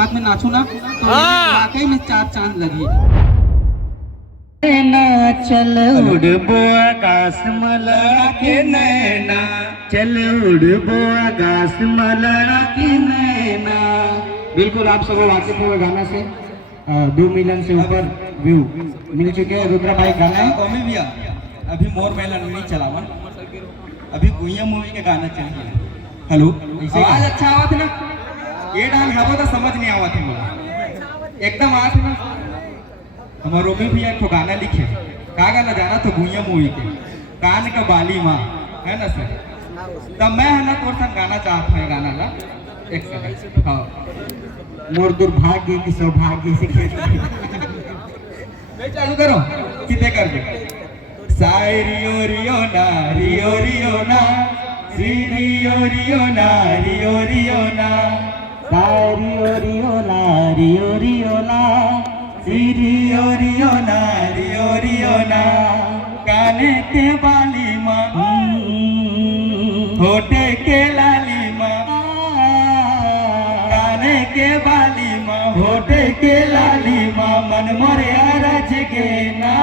साथ में नाचू ना तो वाकई में 4 चांद लगी। नैना चल उड़बो आकाश मला के नैना, चल उड़बो आकाश मला के नैना। बिल्कुल आप सब वाकिफ हुए गाना से। 2 मिलियन से ऊपर व्यू मिल चुके हैं। रुद्रा भाई गाना है कौमी भैया अभी मोर मेला नहीं चलावन, अभी गुइया मूवी के गाना चाहिए। हेलो आवाज अच्छा आवत ना, ये डाल हबो तो समझ नहीं आवत है मोला एकदम आवत ना। हमारे रोमी भैया एक गाना लिखे, का गाना जाना तो गुइया मूवी के कान का बाली माँ है ना सर, तब मैं है ना तोर संग गाना चाहता है गाना ला। एक सेकंड हाँ, मोर दुर्भाग्य की सौभाग्य से मैं चालू करो कितने कर दो। साई रियो रियो ना रियो रियो ना, सी रियो रियो ना रियो रियो ना, साई रियो रियो ला रियो रियो ला, सी रियो रियो ना रियो रियो ना, काने के बाली माँ होठे के लाली माँ, काने के बाली माँ होठे के लाली माँ, मन मोरे अरज के ना।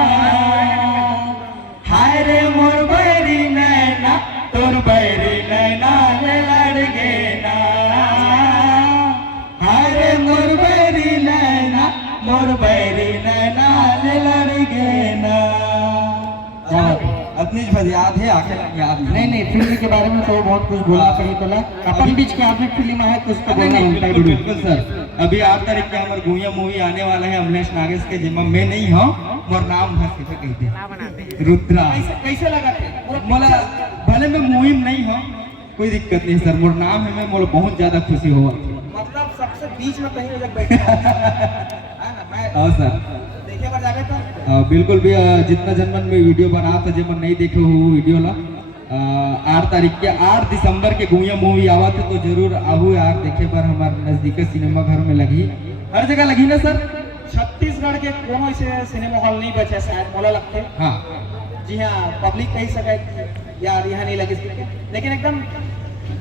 हाय रे मोर बैरी नैना तोर बैरी नैना ले लड़ गे ना, हाय रे मोर बैरी नैना मोर बैरी नैना ले लड़ गे ना। अपनी याद है आखिर याद नहीं फिल्म के बारे में तो बहुत कुछ बोला सही तो अपन बीच के आपने फिल्म है कुछ तो बोलना होता है। बिल्कुल सर, अभी 8 तारीख के हमारे गुइया मूवी आने वाला है अमलेश नागेश के, जिम्मा मैं नहीं हूँ मोर नाम भस के कहते रुद्रा। कैसे लगा मोला भले मैं मूवी में नहीं हूँ कोई दिक्कत नहीं सर, मोर नाम है मैं मोला बहुत ज्यादा खुशी हुआ। मतलब सबसे बीच में कहीं जब बैठा हाँ सर देखे पर जावे तो बिल्कुल भी जितना जनमन में वीडियो बना था जब नहीं देखे हो वीडियो ला 8 तारीख के 8 दिसंबर के गुइया मूवी आवा थे तो जरूर आहू यार देखे पर हमारे नजदीक सिनेमा घर में लगी, हर जगह लगी ना सर। छत्तीसगढ़ के कोनो ऐसे सिनेमा हॉल नहीं बचे शायद मोला लगते। हाँ जी हाँ, पब्लिक कही सके यार यहाँ नहीं लगी, लेकिन एकदम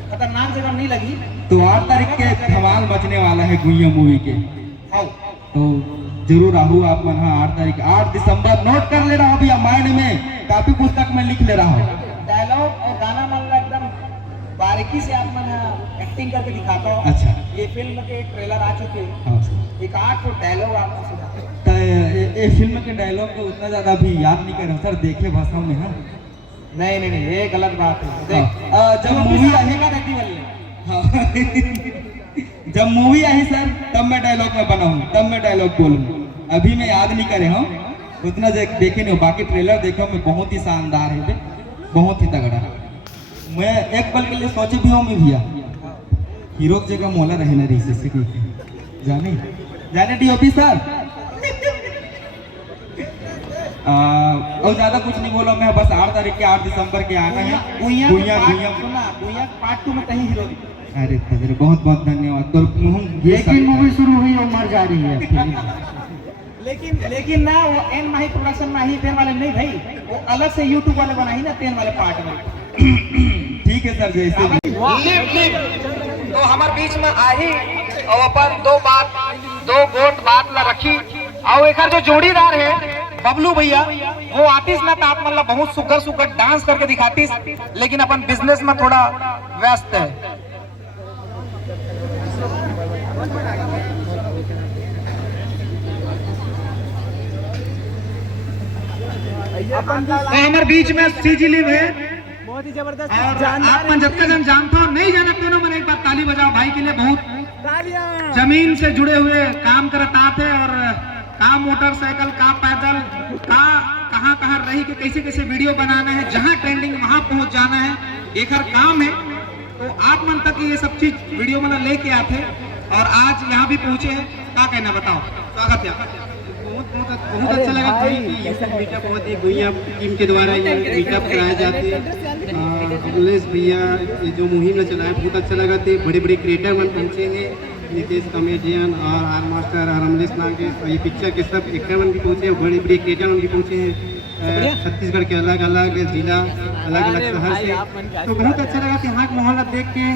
खतरनाक जगह नहीं लगी। तो 8 तारीख के धमाल मचने वाला है गुइया मूवी के, तो जरूर आहू आप मन। हाँ 8 तारीख 8 दिसंबर नोट कर ले रहा हूँ भैया, माइंड में काफी पुस्तक में लिख ले रहा हूँ। डायलॉग और गाना मन एकदम बारीकी से आप मन एक्टिंग करके दिखाता हूँ। अच्छा ये फिल्म के ट्रेलर आ चुके हैं, हाँ एक 8 डायलॉग आपको सुनाते हैं। तो ये फिल्म के डायलॉग को उतना ज्यादा अभी याद नहीं कर रहा सर, देखे भाषा में। हाँ नहीं ये गलत बात है। जब मूवी आई जब मूवी आई सर तब मैं डायलॉग में बना हूँ, तब मैं डायलॉग बोलूँ, अभी मैं याद नहीं करे हूँ उतना देखे नहीं। बाकी ट्रेलर देखो मैं बहुत ही शानदार है, बहुत ही तगड़ा। मैं एक पल के लिए सोचे भी हूँ मैं भैया हीरो की जगह मोला रहना रही से जाने डीओपी सर। और ज्यादा कुछ नहीं बोला मैं, बस 8 तारीख के 8 दिसंबर के आना है। गुइया पार्ट 2 में कहीं हीरो। अरे तेरे बहुत बहुत धन्यवाद। तो लेकिन मूवी शुरू हुई और मर जा रही है लेकिन ना वो एन माही प्रोडक्शन में ही तेन वाले नहीं भाई, वो अलग से यूट्यूब वाले बनाई ना तेन वाले पार्ट में। ठीक है सर जैसे तो हमारे बीच में आई और अपन 2 गोट बात ला रखी। और एक जो जोड़ीदार है बबलू भैया, वो आर्टिस्ट ना था, आप मतलब बहुत सुगर डांस करके दिखाती, लेकिन अपन बिजनेस में थोड़ा व्यस्त है। हमारे बीच में सीजी लिव है, बहुत ही जबरदस्त। आप जब तक हम जानते हो नहीं जानते हो, मैंने एक बार ताली बजाओ भाई के लिए। बहुत जमीन से जुड़े हुए काम करता थे, और का मोटरसाइकिल का पैदल का कहाँ रही के कैसे वीडियो बनाना है, जहाँ ट्रेंडिंग वहाँ पहुँच जाना है, एक हर काम है। तो आप मन तक ये सब चीज वीडियो में लेके आते और आज यहाँ भी पहुँचे हैं। क्या कहना बताओ, स्वागत है। बहुत अच्छा लगा कि ये सब मीटअप बहुत ही गुइया टीम के द्वारा ये मीटअप कराया जाते हैं। अमलेश भैया ये जो मुहिम चलाए बहुत अच्छा लगा थे। बड़े बड़े क्रिएटर मन पहुँचे हैं, नितेश कॉमेडियन और आर मास्टर और अमलेश नागेश और ये पिक्चर के सब एक्टर मन भी पहुँचे, बड़े बड़े क्रिएटर मन भी पहुँचे हैं छत्तीसगढ़ के अलग अलग जिला अलग अलग शहर से। तो बहुत अच्छा लगा कि यहाँ का माहौल देख के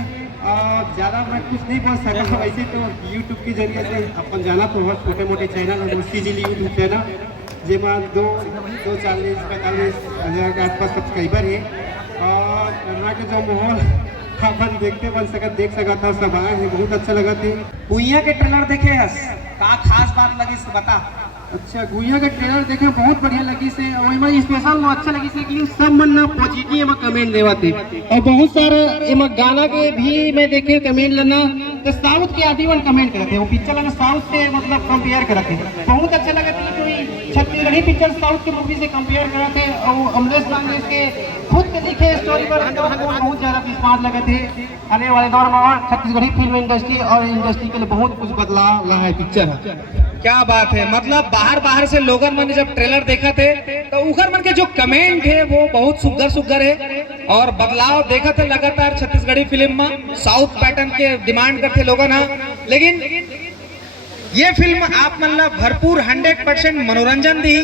ज़्यादा मैं कुछ नहीं बोल सका। वैसे तो यूट्यूब के जरिए से अपन जाना तो बहुत छोटे मोटे चैनल और सीजीली यूट्यूब चैनल जेમાં 240-45 हज़ार के आसपास सब्सक्राइबर है। और यहाँ के जो माहौल अपन देख सका था, सब आए हैं, बहुत अच्छा लगा थे। गुइया के ट्रेलर देखे हस का खास बात लगी से बता। अच्छा, गुइया का ट्रेलर देखे बहुत बढ़िया लगी से, वही में स्पेशल में अच्छा लगी से कि सब मन ना पॉजिटिव में कमेंट देवा थे और बहुत सारे एम गाना के भी मैं देखे कमेंट लेना तो साउथ के आदि कमेंट करते वो पिक्चर लगा साउथ से मतलब कंपेयर करते बहुत अच्छा लगा था। कोई छत्तीसगढ़ी पिक्चर साउथ की मूवी से कंपेयर करते और अमरेश लांगेश के खुद के लिखे स्टोरी पर बहुत ज्यादा विश्वास लगे थे। आने वाले दौर में और छत्तीसगढ़ी फिल्म इंडस्ट्री और इंडस्ट्री के लिए बहुत कुछ बदलाव ला है पिक्चर। क्या बात है, मतलब बाहर से लोगन मन जब ट्रेलर देखा थे तो उखर मन के जो कमेंट है वो बहुत सुग्घर है और बदलाव देखा थे लगातार छत्तीसगढ़ी फिल्म में साउथ पैटर्न के डिमांड करते लोगन है। लेकिन ये फिल्म आप मतलब भरपूर 100% मनोरंजन दी।